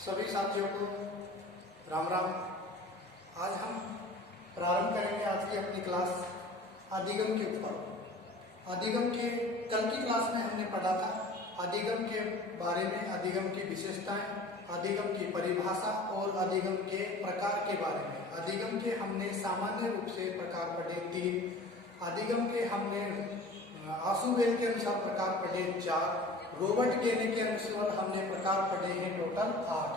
सभी साथियों को राम राम। आज हम प्रारंभ करेंगे आज की अपनी क्लास अधिगम के ऊपर। अधिगम के कल की क्लास में हमने पढ़ा था अधिगम के बारे में, अधिगम की विशेषताएं, अधिगम की परिभाषा और अधिगम के प्रकार के बारे में। अधिगम के हमने सामान्य रूप से प्रकार पढ़े 3, अधिगम के हमने आशुबेल के अनुसार प्रकार पढ़े 4, रॉबर्ट गेने के अनुसार हमने प्रकार पढ़े हैं टोटल 8।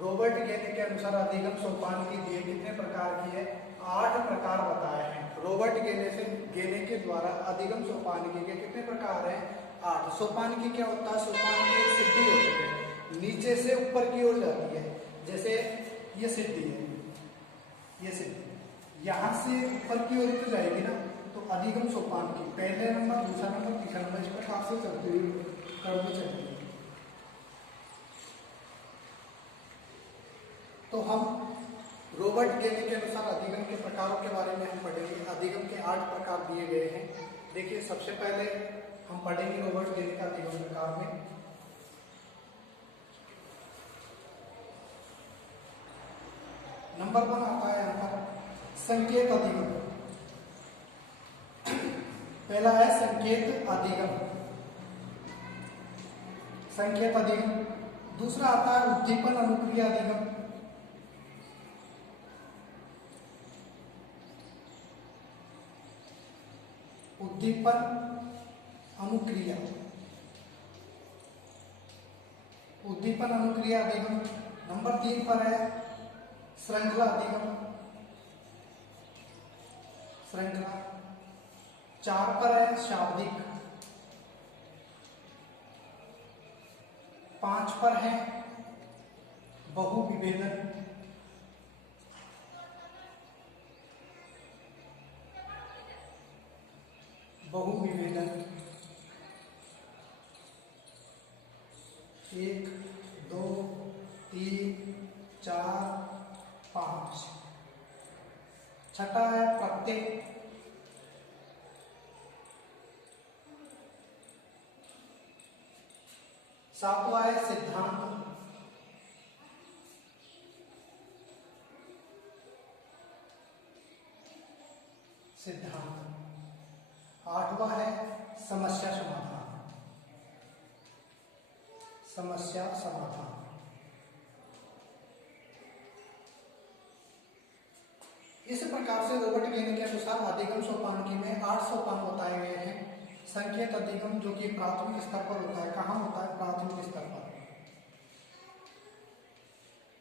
रॉबर्ट गेने के अनुसार अधिगम सोपान की दिए कितने प्रकार की है? 8 प्रकार बताए हैं। रॉबर्ट गेने के द्वारा अधिगम सोपान के कितने प्रकार हैं? 8। सोपान की क्या होता है? सोपान की एक सीढ़ी होती है, नीचे से ऊपर की ओर जाती है। जैसे ये सीढ़ी है, ये सीढ़ी यहाँ से ऊपर की ओर तो जाएगी ना, तो अधिगम सोपान की पहले नंबर, दूसरा नंबर, तीसरा नंबर इस प्रकार से चलती हुई करनी चाहिए। तो हम रॉबर्ट गेने के अनुसार अधिगम के प्रकारों के बारे में हम पढ़ेंगे। अधिगम के 8 प्रकार दिए गए हैं। देखिए, सबसे पहले हम पढ़ेंगे रॉबर्ट गेने का अधिगम प्रकार में। नंबर 1 आता है यहाँ पर संकेत अधिगम। पहला है संकेत अधिगम, संकेत अधिगम। दूसरा आता है उद्दीपन अनुक्रिया अधिगम। उद्दीपन अनुक्रिया, उद्दीपन अनुक्रिया अधिगम। नंबर 3 पर है श्रृंखला अधिगम, श्रृंखला। 4 पर है शाब्दिक। 5 पर है बहुविभेदन। 1 2 3 4 5। छठा है प्रत्यय। 7वां है सिद्धांत। 8वां है समस्या समाधान। समस्या समाधान। इस प्रकार से रॉबर्ट गेने के अनुसार अधिगम सोपान की में 8 सोपान बताए गए हैं। संकेत अधिगम जो कि प्राथमिक स्तर पर होता है। कहाँ होता है? प्राथमिक स्तर पर।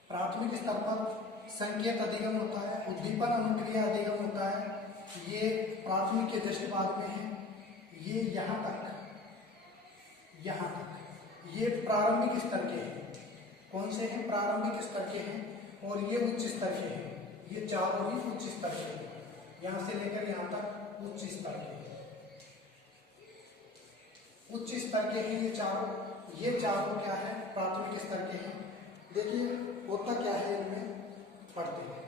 प्राथमिक स्तर पर संकेत अधिगम होता है। उद्दीपन अनुक्रिया अधिगम होता है, ये प्राथमिक के जस्ट बाद में है। ये यहाँ तक, यहाँ तक ये प्रारंभिक स्तर के हैं। कौन से हैं? प्रारंभिक स्तर के हैं। और ये उच्च स्तर के हैं। ये चारों ही उच्च स्तर के हैं, यहाँ से लेकर यहाँ तक उच्च स्तर के हैं। उच्च स्तर के हैं ये चारों। ये चारों क्या है? प्राथमिक स्तर के हैं। देखिए होता क्या है इनमें, पढ़ते हैं।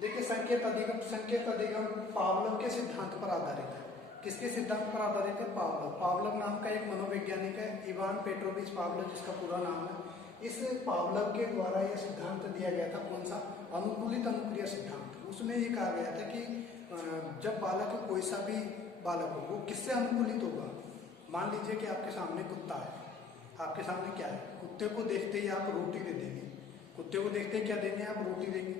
देखिए संकेत अधिगम, संकेत अधिगम पावलोव के सिद्धांत पर आधारित है। किसके सिद्धांत पर आधारित है? पावलोव। पावलोव नाम का एक मनोवैज्ञानिक है, इवान पेट्रोविच पावलोव जिसका पूरा नाम है। इस पावलोव के द्वारा यह सिद्धांत दिया गया था। कौन सा? अनुकूलित अनुक्रिया सिद्धांत। उसमें ये कहा गया था कि जब बालक, कोई सा भी बालक हो, वो किससे अनुकूलित होगा? मान लीजिए कि आपके सामने कुत्ता है। आपके सामने क्या है? कुत्ते को देखते ही आप रोटी दे देंगे। कुत्ते को देखते ही क्या देंगे? आप रोटी देंगे।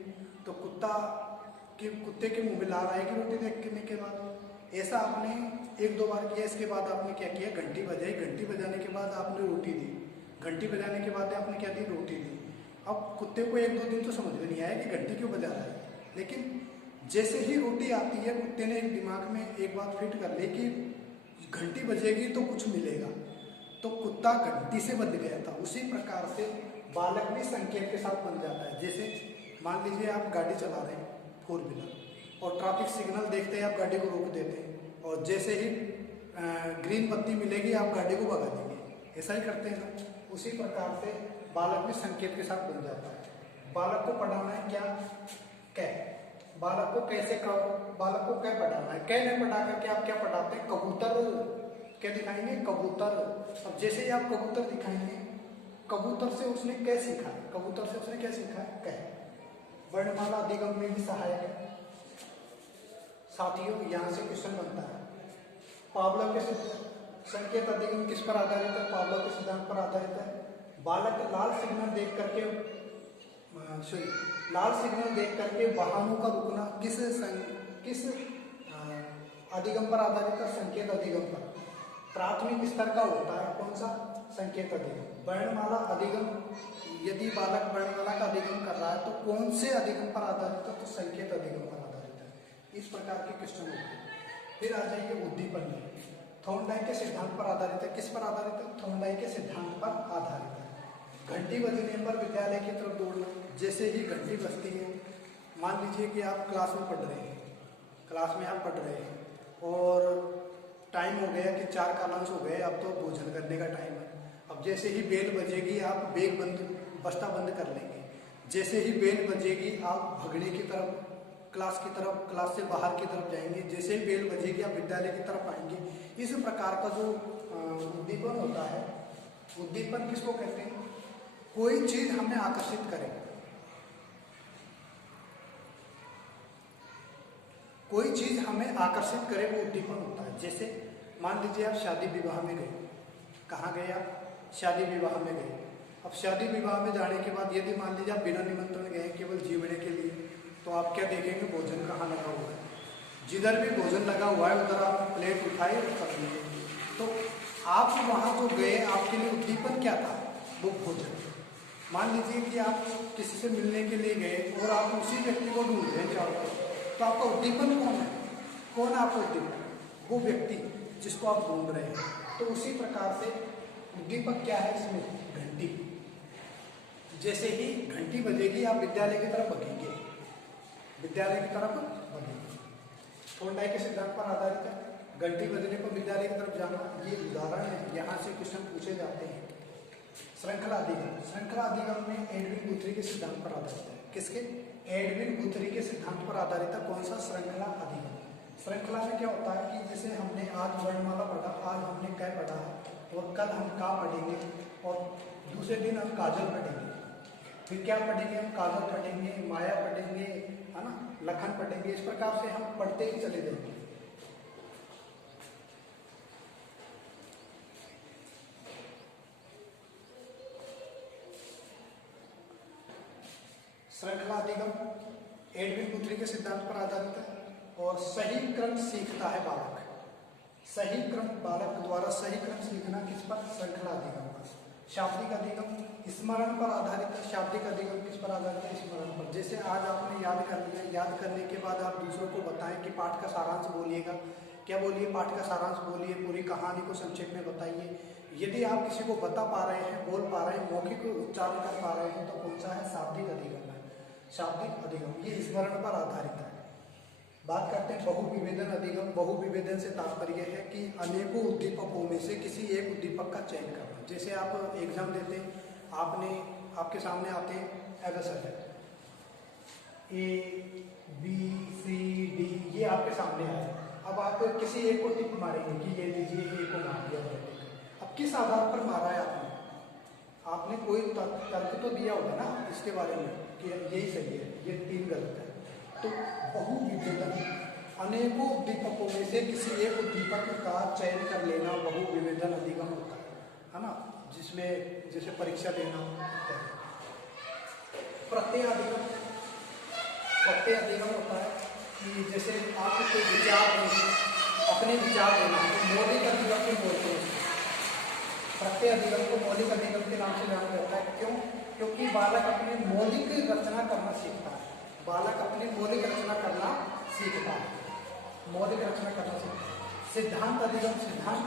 तो कुत्ते के मुंह में लार आएगी रोटी देखने के बाद। ऐसा आपने 1-2 बार किया। इसके बाद आपने क्या किया? घंटी बजाई। घंटी बजाने के बाद आपने रोटी दी। घंटी बजाने के बाद आपने क्या दी? रोटी दी। अब कुत्ते को 1-2 दिन तो समझ में नहीं आया कि घंटी क्यों बजा रहा है, लेकिन जैसे ही रोटी आती है, कुत्ते ने दिमाग में एक बात फिट कर ली कि घंटी बजेगी तो कुछ मिलेगा। तो कुत्ता घंटी से बंध गया था। उसी प्रकार से बालक भी संकेत के साथ बन जाता है। जैसे मान लीजिए आप गाड़ी चला रहे हैं 4 व्हीलर, और ट्रैफिक सिग्नल देखते ही आप गाड़ी को रोक देते हैं, और जैसे ही ग्रीन बत्ती मिलेगी आप गाड़ी को भगा देंगे। ऐसा ही करते हैं ना। उसी प्रकार से बालक भी संकेत के साथ बन जाता है। बालक को पढ़ाना है क्या? कै। बालक को कैसे बालक को क्या पढ़ाना है? कै नहीं पढ़ा करके आप क्या पढ़ाते हैं? कबूतर। क्या दिखाएंगे? कबूतर। अब जैसे ही आप कबूतर दिखाएंगे कबूतर से उसने कै सीखा है, कबूतर से उसने क्या सीखा है, कै। वर्णमाला अधिगम में भी सहायक है। साथियों यहाँ से क्वेश्चन बनता है, पावलोव के संकेत अधिगम किस पर आधारित है, पावलोव के सिद्धांत पर आधारित है। बालक लाल सिग्नल देख करके वाहनों का रुकना किस अधिगम पर आधारित है, संकेत अधिगम पर। प्राथमिक स्तर का होता है कौन सा, संकेत अधिगम। वर्णमाला अधिगम, यदि बालक वर्णमाला का अधिगम कर रहा है तो कौन से अधिगम पर आधारित है, तो संकेत अधिगम पर आधारित है। इस प्रकार के क्वेश्चन होते हैं। फिर आ जाइए उद्दीपन, थॉर्नडाइक के सिद्धांत पर आधारित है। किस पर आधारित है, थॉर्नडाइक के सिद्धांत पर आधारित है। घंटी बजने पर विद्यालय की तरफ दौड़ना, जैसे ही घंटी बजती है, मान लीजिए कि आप क्लास में पढ़ रहे हैं, क्लास में आप पढ़ रहे हैं और टाइम हो गया कि 4 का लंच हो गए, अब तो भोजन करने का टाइम है। अब जैसे ही बेल बजेगी आप बैग बस्ता बंद कर लेंगे। जैसे ही बेल बजेगी आप भगने की तरफ, क्लास की तरफ, क्लास से बाहर की तरफ जाएंगे। जैसे ही बेल बजेगी आप विद्यालय की तरफ आएंगे। इस प्रकार का जो उद्दीपन होता है, उद्दीपन किसको कहते हैं, कोई चीज हमें आकर्षित करे, कोई चीज हमें आकर्षित करे, वो उद्दीपन होता है। जैसे मान लीजिए आप शादी विवाह में गए, कहाँ गए आप, शादी विवाह में गए। अब शादी विवाह में जाने के बाद यदि मान लीजिए आप बिना निमंत्रण गए केवल जीवने के लिए, तो आप क्या देखेंगे, भोजन कहाँ लगा हुआ है। जिधर भी भोजन लगा हुआ है उधर आप प्लेट उठाए और कर लिए। तो आप वहाँ जो गए, आपके लिए उद्दीपन क्या था, वो भोजन। मान लीजिए कि आप किसी से मिलने के लिए गए और आप उसी व्यक्ति को ढूंढ रहे हैं चारों तरफ, तो आपका उद्दीपन कौन है, कौन है आपका उद्दीपन, वो व्यक्ति जिसको आप ढूंढ रहे हैं। तो उसी प्रकार से उद्दीपक क्या है इसमें, घंटी। जैसे ही घंटी बजेगी आप विद्यालय की तरफ भागेंगे, विद्यालय की तरफ भागेंगे। थॉर्नडाइक के सिद्धांत पर आधारित है, घंटी बजने पर विद्यालय की तरफ जाना। ये उदाहरण है, यहाँ से क्वेश्चन पूछे जाते हैं। श्रृंखला अधिगम, श्रृंखला अधिगम में एडविन गुथरी के सिद्धांत पर आधारित है। किसके, एडविन गुथरी के सिद्धांत पर आधारित है। कौन सा, श्रृंखला अधिगम। श्रृंखला में क्या होता है कि जैसे हमने आज वर्णमाला पढ़ा, आज हमने कै पढ़ा और कल हम का पढ़ेंगे और दूसरे दिन हम काजल पढ़ेंगे। फिर क्या पढ़ेंगे, हम काजल पढ़ेंगे, माया पढ़ेंगे, है ना, लखन पढ़ेंगे। इस प्रकार से हम पढ़ते ही चले जाएंगे। श्रृंखला अधिगम एडविन गुथरी के सिद्धांत पर आधारित है और सही क्रम सीखता है बालक। सही क्रम, बालक द्वारा सही क्रम सीखना किस पर, श्रृंखला अधिगम पर। शाब्दिक अधिगम स्मरण पर आधारित है। शाब्दिक अधिगम किस पर आधारित है, स्मरण पर। जैसे आज आपने याद कर लिया, याद करने के बाद आप दूसरों को बताएं कि पाठ का सारांश बोलिएगा। क्या बोलिए, पाठ का सारांश बोलिए, पूरी कहानी को संक्षेप में बताइए। यदि आप किसी को बता पा रहे हैं, बोल पा रहे हैं, मौखिक उच्चारण कर पा रहे हैं, तो कौन सा है, शाब्दिक अधिगम है। शाब्दिक अधिगम ये स्मरण पर आधारित है। बात करते हैं बहुविभेदन अधिगम। बहुविभेदन से तात्पर्य है कि अनेकों उद्दीपकों में से किसी एक उद्दीपक का चयन करना। जैसे आप एग्जाम देते हैं, आपके सामने आते हैं ABCD, A B C D, ये आपके सामने आए। अब आप किसी एक को टिक मारेंगे कि ये लीजिए, ए को मार दिया। अब किस आधार पर मारा है आपने कोई तर्क तो दिया होगा ना इसके बारे में कि यही सही है, ये 3 गलत है। तो बहुविभेदन, अनेकों उद्दीपकों में से किसी एक उद्दीपक का चयन कर लेना बहुविभेदन अधिगम होता है ना, जिसमें जैसे परीक्षा देना। प्रत्यय अधिगम, प्रत्यय अधिगम होता है कि जैसे आपको कोई विचार अपने विचार देना, तो मौलिक अधिगम भी बोलते हैं। प्रत्यय अधिगम को मौलिक अधिगम के नाम से जाना जाता है। क्यों, क्योंकि बालक अपनी मौलिक रचना करना सीखता है। बालक अपनी मौलिक रचना करना सीखता है, मौलिक रचना करना सीखता है। सिद्धांत अधिगम, सिद्धांत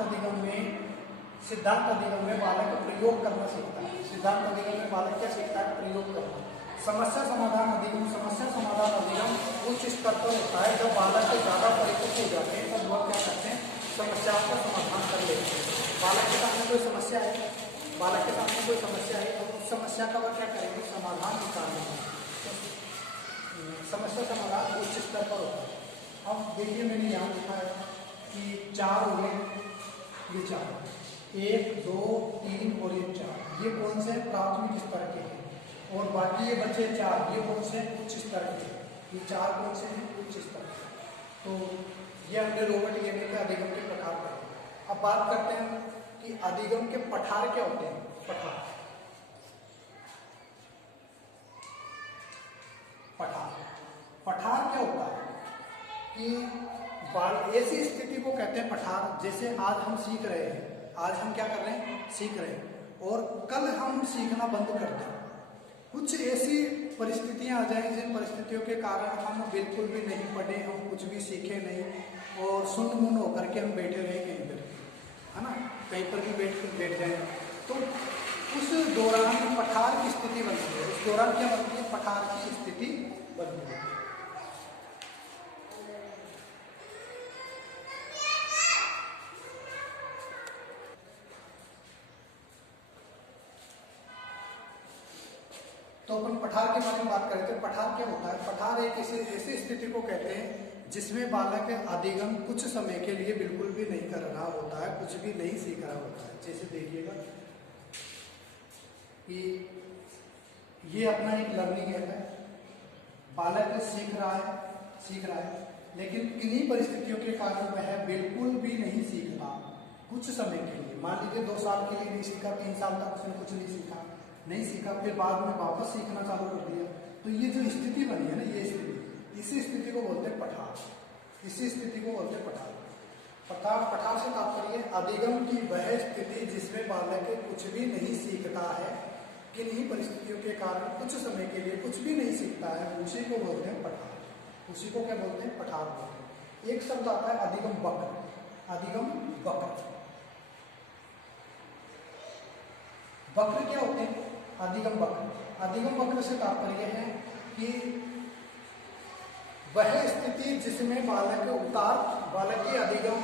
अधिगम में बालक प्रयोग करना सीखता है। सिद्धांत अधिगम में बालक क्या सीखता है, प्रयोग करना। समस्या समाधान अधिगम, समस्या समाधान अधिगम उच्च स्तर पर होता है। जब बालक से ज़्यादा परिचित हो जाते हैं तब वह क्या करते हैं, समस्याओं का समाधान कर लेते हैं। बालक के सामने कोई समस्या है, बालक के सामने कोई समस्या है, और उस समस्या का वह क्या करेंगे, समाधान निकालेंगे। समस्या समाधान उच्च स्तर पर होता है। अब देखिए मैंने यहाँ लिखा है कि 4 हो गए, ये 4 1 2 3 और ये 4, ये कौन से प्राथमिक स्तर के हैं, और बाकी ये बचे 4, ये कौन से उच्च स्तर के हैं। ये 4 कौन से हैं, उच्च स्तर के। तो ये हमने रोबोट गेमिंग के अधिगम के प्रकार पढ़े। अब बात करते हैं कि अधिगम के पठार क्या होते हैं। पठार पठार क्या होता है कि ऐसी स्थिति को कहते हैं पठार, जैसे आज हम सीख रहे हैं, आज हम क्या कर रहे हैं, सीख रहे हैं, और कल हम सीखना बंद कर दें। कुछ ऐसी परिस्थितियां आ जाएं जिन परिस्थितियों के कारण हम बिल्कुल भी नहीं पढ़े, हम कुछ भी सीखे नहीं और सुन्न मुन्न होकर के हम बैठे रहे कहीं पर, है ना, कहीं पर भी बैठ जाए, तो उस दौरान पठार की स्थिति बनती है। उस दौरान क्या बनती है, पठार की स्थिति बनती है। तो अपन पठार के बारे में बात करें तो पठार क्या होता है। पठार एक ऐसी स्थिति को कहते हैं जिसमें बालक अधिगम कुछ समय के लिए बिल्कुल भी नहीं कर रहा होता है, कुछ भी नहीं सीख रहा होता है। जैसे देखिएगा कि ये अपना एक लर्निंग है, बालक सीख रहा है, लेकिन किन्हीं परिस्थितियों के कारण वह बिल्कुल भी नहीं सीखता कुछ समय के लिए। मान लीजिए 2 साल के लिए नहीं सीखा, 3 साल तक उसने कुछ नहीं सीखा, फिर बाद में वापस सीखना चालू कर दिया। तो ये जो स्थिति बनी है ना, ये स्थिति, इसी स्थिति को बोलते हैं पठार। इसी स्थिति को बोलते हैं पठार। पठार से तात्पर्य अधिगम की वह स्थिति जिसमें बालक कुछ भी नहीं सीखता है, किन्हीं परिस्थितियों के कारण कुछ समय के लिए कुछ भी नहीं सीखता है, उसी को बोलते हैं पठार। उसी को क्या बोलते हैं, पठार बोलते हैं। एक शब्द आता है अधिगम वक्र। अधिगम वक्र, वक्र क्या होते हैं, अधिगम वक्र। अधिगम वक्र से तात्पर्य है कि वह स्थिति जिसमें बालक के अधिगम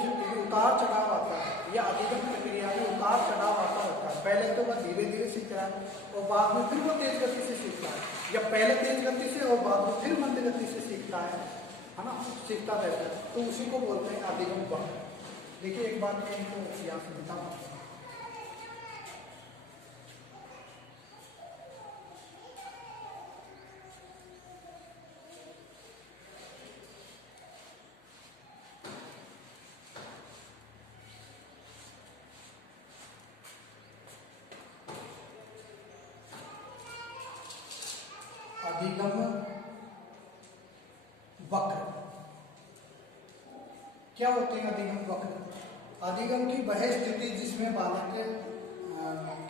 शक्ति में उतार चढ़ाव आता है, या अधिगम प्रक्रिया में उतार चढ़ाव आता रहता है। पहले तो वह धीरे धीरे सीख रहा है और बाद में फिर वो तेज गति से सीखता है, या पहले तेज गति से और बाद में फिर मंद गति से सीखता है ना, सीखता रहता है। तो उसी को बोलते हैं अधिगम वक्र। देखिए एक बात मैं इनको यहाँ से बताऊँ, अधिगम वक्र क्या होते हैं। अधिगम वक्र अधिगम की वह स्थिति जिसमें बालक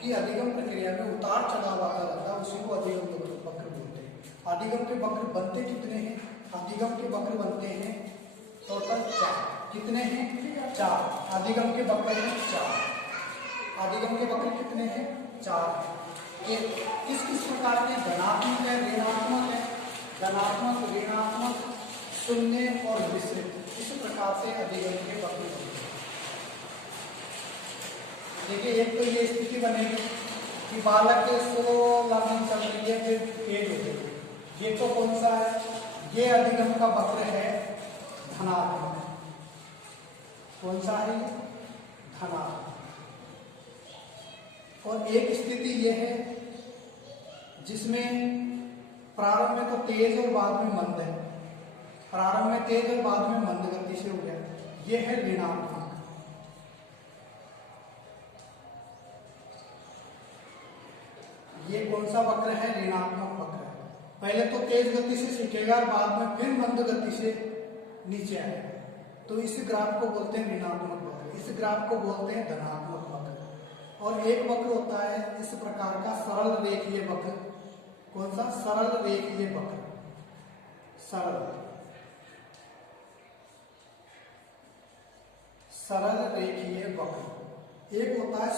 की अधिगम प्रक्रिया में उतार चढ़ाव आता रहता है, उसी को अधिगम वक्र बोलते हैं। अधिगम के वक्र बनते कितने हैं, अधिगम के वक्र बनते हैं टोटल 4। कितने हैं, 4। अधिगम के वक्र हैं 4। अधिगम के वक्र कितने हैं, 4। किस किस प्रकार के, धनात्मक है, ऋणात्मक है, धनात्मक, ऋणात्मक, शून्य और विस्तृत। इस प्रकार से अधिगम के वक्र होते हैं। देखिए एक तो ये स्थिति बनेगी कि बालक के 16 दिन चल रही है, फिर तेज हो जाएगी। ये तो कौन सा है, ये अधिगम का वक्र है धनात्मक। कौन सा है, धनात्मक। और एक स्थिति यह है जिसमें प्रारंभ में तो तेज और बाद में मंद है, प्रारंभ में तेज और बाद में मंद गति से हो गया, यह है ऋणात्मक। ये कौन सा वक्र है, ऋणात्मक वक्र है। पहले तो तेज गति से सीखेगा और बाद में फिर मंद गति से नीचे आएगा, तो इस ग्राफ को बोलते हैं ऋणात्मक वक्र, इस ग्राफ को बोलते हैं धनात्मक वक्र। और एक वक्र होता है इस प्रकार का सरल रेखीय वक्र। कौन सा, सरल रेखीय वक्र। सरल रेखीय वक्र। एक होता है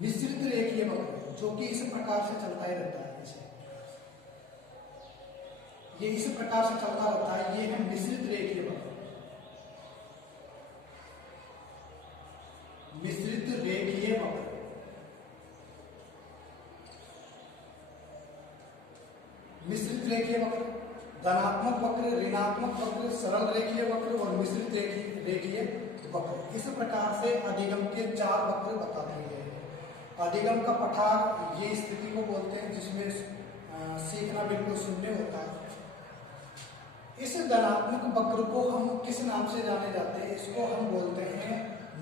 मिश्रित रेखीय वक्र, जो कि इस प्रकार से चलता ही रहता है। ये इस प्रकार से चलता रहता है, ये है मिश्रित रेखीय वक्र। मिश्रित रेखीय वक्र, मिश्रित रेखीय वक्र, धनात्मक वक्र, ऋणात्मक वक्र, सरल रेखीय वक्र और मिश्रित रेखीय वक्र। इस प्रकार से अधिगम के 4 वक्र बता दिए गए हैं। अधिगम का पठार ये स्थिति को बोलते हैं जिसमें सीखना बिल्कुल शून्य होता है। इस धनात्मक वक्र को हम किस नाम से जाने जाते हैं? इसको हम बोलते हैं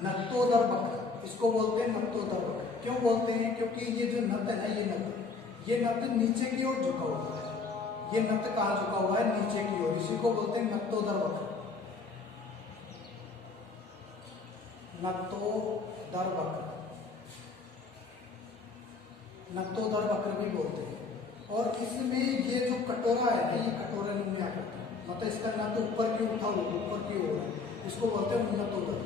नत्तोदर वक्र। इसको बोलते हैं नत्तोदर वक्र। क्यों बोलते हैं? क्योंकि ये जो नत है ना, ये नत नीचे की ओर झुका हुआ है। ये नत कहाँ झुका हुआ है? नीचे की ओर। इसी को बोलते हैं नत्तोदर वक्र। नत्तोदर वक्र, नत्तोदर वक्र भी बोलते हैं। और इसमें ये जो कटोरा है ना, ये कटोरा में आकृति, मतलब इसका ना तो ऊपर की उठा हुआ, ऊपर की ओर है, इसको बोलते हैं उन्नतोदर,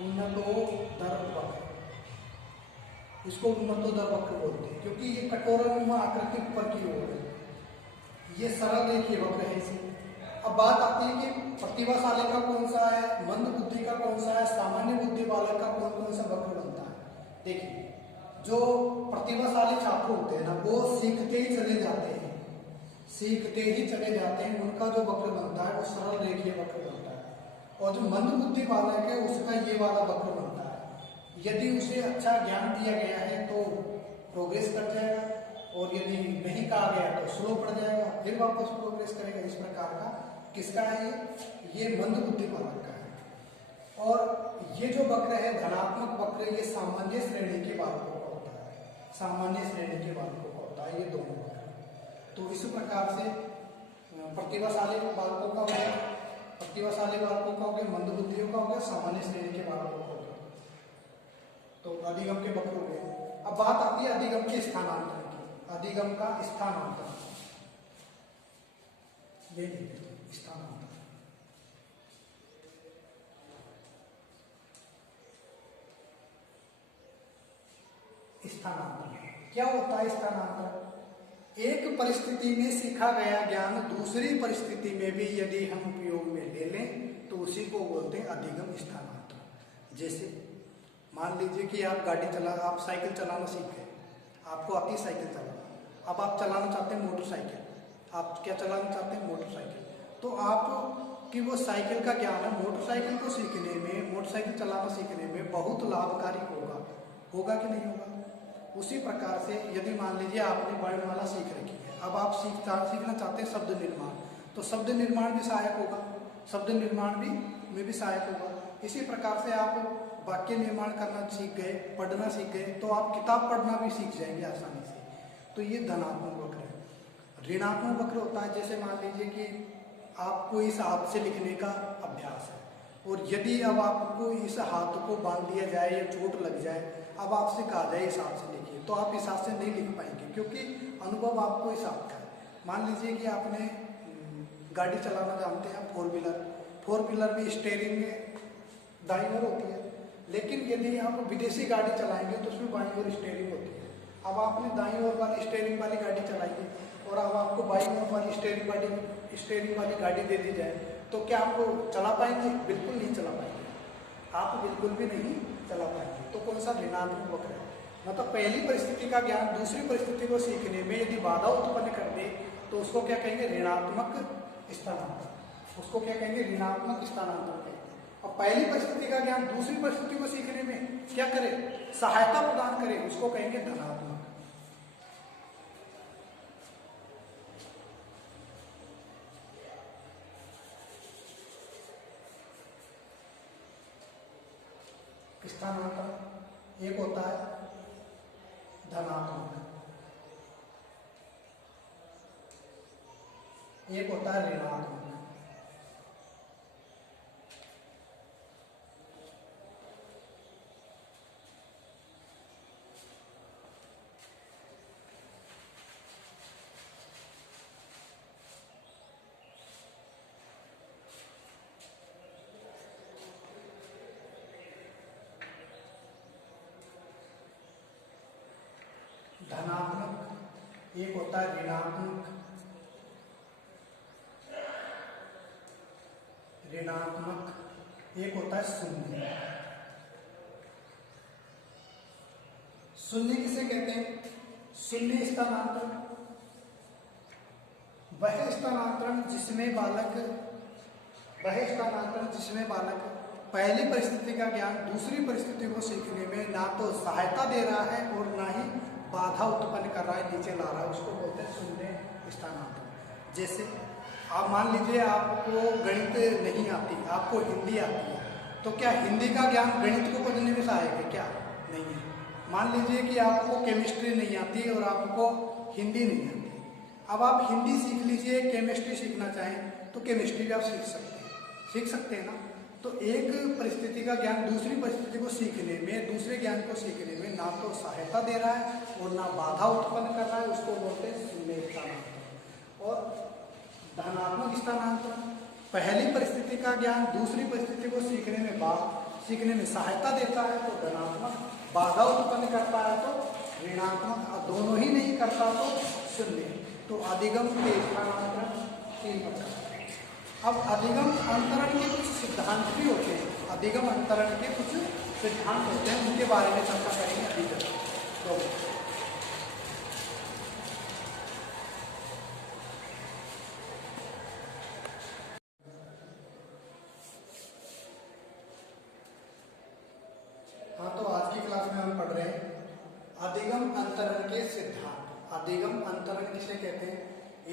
उन्नतोदर वक्र। इसको उन्नतोदर वक्र बोलते हैं क्योंकि ये कटोरा में आकृति ऊपर की ओर है। ये सरल रेखीय वक्र है इसी। अब बात आती है कि प्रतिभाशाली का कौन सा है, मंद बुद्धि का कौन सा है, सामान्य बुद्धि वाला का कौन कौन सा वक्र बनता है। देखिए, जो प्रतिभाशाली छात्र होते हैं ना, वो सीखते ही चले जाते हैं, सीखते ही चले जाते हैं। उनका जो वक्र बनता है वो सरल रेखीय वक्र बनता है। और जो मंद बुद्धि बालक है उसका ये वाला वक्र बनता है। यदि उसे अच्छा ज्ञान दिया गया है तो प्रोग्रेस कर जाएगा, और यदि नहीं कहा गया तो स्लो पड़ जाएगा, फिर वापस प्रोग्रेस करेगा। इस प्रकार का किसका है? ये मंद बुद्धि बालक का है। और ये जो वक्र है धनात्मक वक्र, ये सामान्य श्रेणी के बालकों का होता है, सामान्य श्रेणी के बालकों का होता है ये दोनों वक्र। तो इस प्रकार से प्रतिभाशाली बालकों का हो गया, प्रतिभाशाली बालकों का हो गया, मंद बुद्धियों का हो गया, सामान्य श्रेणी के बालकों का हो गया। तो अधिगम के वक्र हो गए। अब बात आती है अधिगम के स्थानांतरण की। अधिगम का स्थानांतरण, ये स्थानांतरण, स्थानांतरण क्या होता है? स्थानांतरण एक परिस्थिति में सीखा गया ज्ञान दूसरी परिस्थिति में भी यदि हम उपयोग में ले लें तो उसी को बोलते हैं अधिगम स्थानांतरण। जैसे मान लीजिए कि आप आप साइकिल चलाना सीख गए, आपको आती है साइकिल चलाना, अब आप चलाना चाहते हैं मोटरसाइकिल। आप क्या चलाना चाहते हैं? मोटरसाइकिल। तो आप कि वो साइकिल का ज्ञान है, मोटरसाइकिल को सीखने में, मोटरसाइकिल चलाना सीखने में बहुत लाभकारी होगा कि नहीं होगा? उसी प्रकार से यदि मान लीजिए आपने वर्णमाला सीख रखी है, अब आप सीखना चाहते हैं शब्द निर्माण, तो शब्द निर्माण भी सहायक होगा, शब्द निर्माण में भी सहायक होगा। इसी प्रकार से आप वाक्य निर्माण करना सीख गए, पढ़ना सीख गए, तो आप किताब पढ़ना भी सीख जाएंगे आसानी से। तो ये धनात्मक वक्र है। ऋणात्मक वक्र होता है, जैसे मान लीजिए कि आपको इस हाथ से लिखने का अभ्यास है, और यदि अब आपको इस हाथ को बांध दिया जाए या चोट लग जाए, अब आपसे कहा जाए इस हाथ से लिखिए, तो आप इस हाथ से नहीं लिख पाएंगे क्योंकि अनुभव आपको इस हाथ का है। मान लीजिए कि आपने गाड़ी चलाना जानते हैं, फोर व्हीलर में स्टीयरिंग में दाईं ओर होती है, लेकिन यदि आप विदेशी गाड़ी चलाएंगे तो उसमें बाईं ओर स्टीयरिंग होती है। अब आपने दाईं ओर वाली स्टीयरिंग वाली गाड़ी चलाई है और अब आपको बाईं ओर वाली स्टीयरिंग वाली गाड़ी दे दी जाए, तो क्या आपको चला पाएंगे? बिल्कुल नहीं चला पाएंगे, आप बिल्कुल भी नहीं चला पाएंगे। तो कौन सा? ऋणात्मक वक्र है। मतलब पहली परिस्थिति का ज्ञान दूसरी परिस्थिति को सीखने में यदि बाधा उत्पन्न कर दे तो उसको क्या कहेंगे? ऋणात्मक स्थानांतरण। उसको क्या कहेंगे? ऋणात्मक स्थानांतरण कहेंगे। और पहली परिस्थिति का ज्ञान दूसरी परिस्थिति को सीखने में क्या करे? सहायता प्रदान करे, उसको कहेंगे धनात्मक। स्थानांतरण एक होता है धनात्मक, एक होता है ऋणात्मक। धनात्मक एक होता है ऋणात्मक, एक होता है शून्य। शून्य किसे कहते हैं? शून्य स्थानांतरण वह स्थानांतरण जिसमें बालक वह स्थानांतरण जिसमें बालक पहली परिस्थिति का ज्ञान दूसरी परिस्थिति को सीखने में ना तो सहायता दे रहा है और ना ही बाधा उत्पन्न कर रहा है, नीचे ला रहा है, उसको बोलते हैं शून्य स्थानांतरण। जैसे आप मान लीजिए आपको गणित नहीं आती, आपको हिंदी आती है, तो क्या हिंदी का ज्ञान गणित को पढ़ने में सहायक है? क्या नहीं है। मान लीजिए कि आपको केमिस्ट्री नहीं आती और आपको हिंदी नहीं आती, अब आप हिंदी सीख लीजिए, केमिस्ट्री सीखना चाहें तो केमिस्ट्री भी आप सीख सकते हैं ना। तो एक परिस्थिति का ज्ञान दूसरी परिस्थिति को सीखने में, दूसरे ज्ञान को सीखने में ना तो सहायता दे रहा है और ना बाधा उत्पन्न कर रहा है, उसको बोलते हैं शून्य स्थानांतरण। और धनात्मक स्थानांतरण, पहली परिस्थिति का ज्ञान दूसरी परिस्थिति को सीखने में सहायता देता है तो धनात्मक, बाधा उत्पन्न करता है तो ऋणात्मक, और दोनों ही नहीं करता तो शून्य। तो अधिगम के स्थानांतरण 3 प्रकार। अब अधिगम अंतरण के कुछ सिद्धांत भी होते हैं, अधिगम अंतरण के कुछ सिद्धांत होते हैं, उनके बारे में चर्चा करेंगे अभी तक। तो हाँ, तो आज की क्लास में हम पढ़ रहे हैं अधिगम अंतरण के सिद्धांत। अधिगम अंतरण किसे कहते हैं?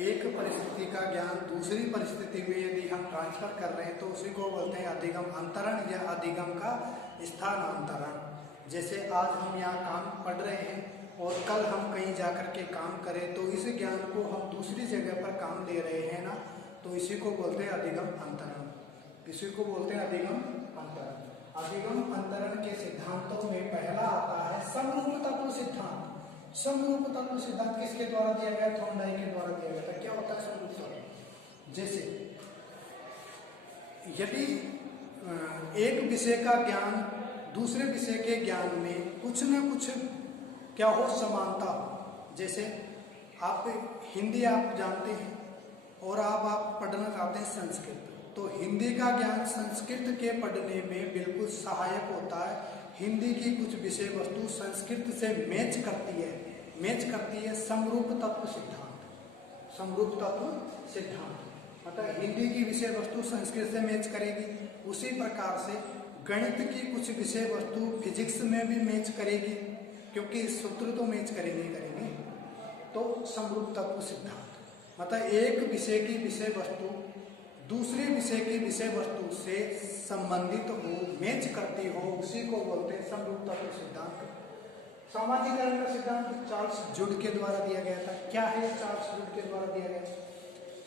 एक परिस्थिति का ज्ञान दूसरी परिस्थिति में यदि हम ट्रांसफर कर रहे हैं तो उसी को बोलते हैं अधिगम अंतरण या अधिगम का स्थानांतरण। जैसे आज हम यहाँ काम पढ़ रहे हैं और कल हम कहीं जाकर के काम करें तो इस ज्ञान को हम दूसरी जगह पर काम दे रहे हैं ना, तो इसी को बोलते हैं अधिगम अंतरण। इसी को बोलते हैं अधिगम अंतरण। अधिगम अंतरण के सिद्धांतों में पहला आता है समरूप तत्व सिद्धांत। समरूप तत्व सिद्धांत किसके द्वारा दिया गया? थॉर्नडाइक के द्वारा दिया गया था। क्या होता है समरूप तत्व? जैसे यदि एक विषय का ज्ञान दूसरे विषय के ज्ञान में कुछ न कुछ क्या हो, समानता हो। जैसे आप हिंदी आप जानते हैं और आप पढ़ना चाहते हैं संस्कृत, तो हिंदी का ज्ञान संस्कृत के पढ़ने में बिल्कुल सहायक होता है। हिंदी की कुछ विषय वस्तु संस्कृत से मैच करती है समरूप तत्व सिद्धांत। समरूप तत्व सिद्धांत मतलब हिंदी की विषय वस्तु संस्कृत से मैच करेगी, उसी प्रकार से गणित की कुछ विषय वस्तु फिजिक्स में भी मैच करेगी, क्योंकि सूत्र तो मैच करेंगे। तो समरूप तत्व सिद्धांत मतलब एक विषय की विषय वस्तु दूसरे विषय की विषय वस्तु से संबंधित हो, मैच करती हो, उसी को बोलते हैं समरूप तत्व सिद्धांत। सामान्यीकरण का सिद्धांत चार्ल्स जुड के द्वारा दिया गया था। क्या है चार्ल्स जुड के द्वारा दिया गया?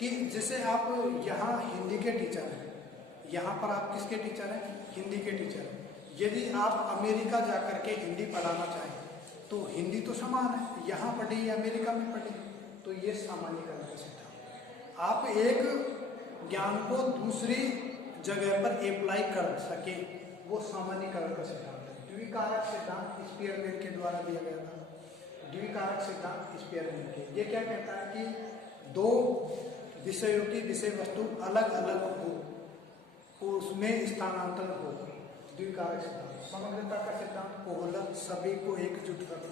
कि जैसे आप यहाँ हिंदी के टीचर हैं, यहाँ पर आप किसके टीचर हैं? हिंदी के टीचर हैं। यदि आप अमेरिका जाकर के हिंदी पढ़ाना चाहें तो हिंदी तो समान है, यहाँ पढ़ी या अमेरिका में पढ़ी, तो ये सामान्यीकरण का सिद्धांत। आप एक ज्ञान को दूसरी जगह पर अप्लाई कर सके, वो सामान्यीकरण का सिद्धांत है। द्विकारक सिद्धांत स्पीयरमैन के द्वारा दिया गया था। द्विकारक सिद्धांत स्पीयरमैन के, ये क्या कहता है कि दो विषयों की विषय वस्तु अलग अलग हो, उसमें स्थानांतरण हो। द्विकारक सिद्धांत। समग्रता का सिद्धांत कोहलर, सभी को एकजुट करना।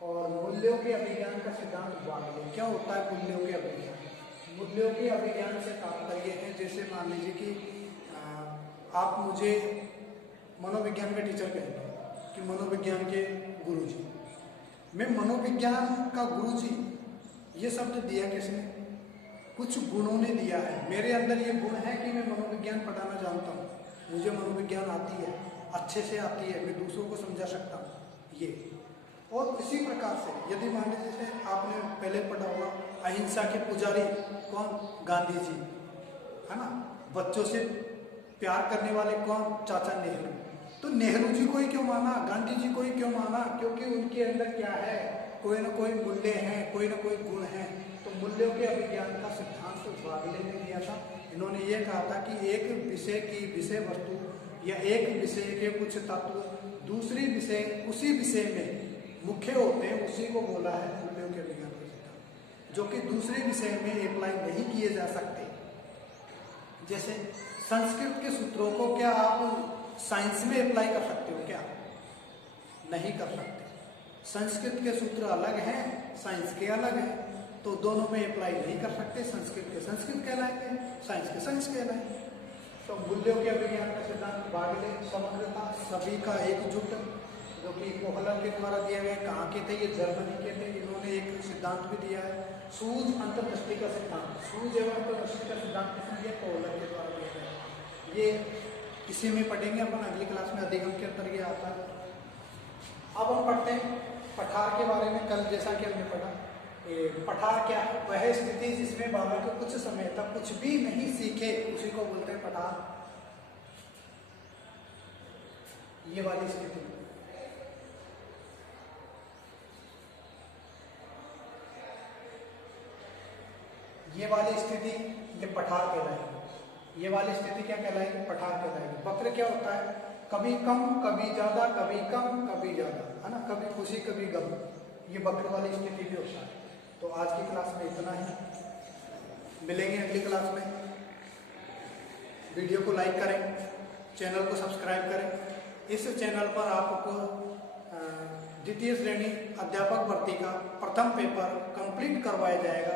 और मूल्यों के अभिज्ञान का सिद्धांत बार्ले। क्या होता है मूल्यों के अभिज्ञान? मूल्यों के अभिज्ञान से तात्पर्य है, जैसे मान लीजिए कि आप मुझे मनोविज्ञान के टीचर कहेंगे कि मनोविज्ञान के गुरुजी, मैं मनोविज्ञान का गुरुजी ये शब्द दिया किसने? कुछ गुणों ने दिया है। मेरे अंदर ये गुण है कि मैं मनोविज्ञान पढ़ाना जानता हूँ, मुझे मनोविज्ञान आती है, अच्छे से आती है, मैं दूसरों को समझा सकता हूँ ये। और इसी प्रकार से यदि मान लीजिए जैसे आपने पहले पढ़ा होगा अहिंसा के पुजारी कौन? गांधी जी, है ना। बच्चों से प्यार करने वाले कौन? चाचा नेहरू। तो नेहरू जी को ही क्यों माना, गांधी जी को ही क्यों माना? क्योंकि उनके अंदर क्या है, कोई ना कोई मूल्य हैं, कोई ना कोई गुण हैं। तो मूल्यों के अभिज्ञान का सिद्धांत तो बार्ले ने दिया था। इन्होंने ये कहा था कि एक विषय की विषय वस्तु या एक विषय के कुछ तत्व दूसरी विषय उसी विषय में मुख्य होते हैं, उसी को बोला है मूल्यों के अभिज्ञान का सिद्धांत, जो कि दूसरे विषय में अप्लाई नहीं किए जा सकते। जैसे संस्कृत के सूत्रों को क्या आप साइंस में अप्लाई कर सकते हो? क्या नहीं कर सकते। संस्कृत के सूत्र अलग हैं, साइंस के अलग हैं, तो दोनों में अप्लाई नहीं कर सकते। संस्कृत के संस्कृत कहलाएंगे, साइंस के साइंस कहलाएंगे। तो मूल्यों के अभिज्ञान का सिद्धांत भागले समग्रता सभी का एकजुट, जो कि कोहलर के द्वारा दिए गए। कहाँ के थे ये? जर्मनी के थे। इन्होंने एक सिद्धांत भी दिया है, सूझ अंतर्दृष्टि का सिद्धांत। सूझ एवं अंतर्दृष्टि का सिद्धांत किसने दिया? कोहलर के द्वारा दिया गया। ये इसी में पढ़ेंगे अपन अगली क्लास में, अधिगम के अंतर्गत आता है। अब हम पढ़ते हैं पठार के बारे में। कल जैसा कि हमने पढ़ा, पठार क्या है? वह स्थिति जिसमें बालक कुछ समय तक कुछ भी नहीं सीखे, उसी को बोलते हैं पठार। ये वाली स्थिति, ये वाली स्थिति ये पठार कहलाएगी। ये वाली स्थिति क्या कहलाएगी? पठार कहलाएगी। वक्र क्या होता है? कभी कम कभी ज्यादा, कभी कम कभी ज्यादा, है ना, कभी खुशी कभी गम। ये वक्र वाली स्थिति भी होता है। तो आज की क्लास में इतना ही, मिलेंगे अगली क्लास में। वीडियो को लाइक करें, चैनल को सब्सक्राइब करें। इस चैनल पर आपको द्वितीय श्रेणी अध्यापक भर्ती का प्रथम पेपर कंप्लीट करवाया जाएगा।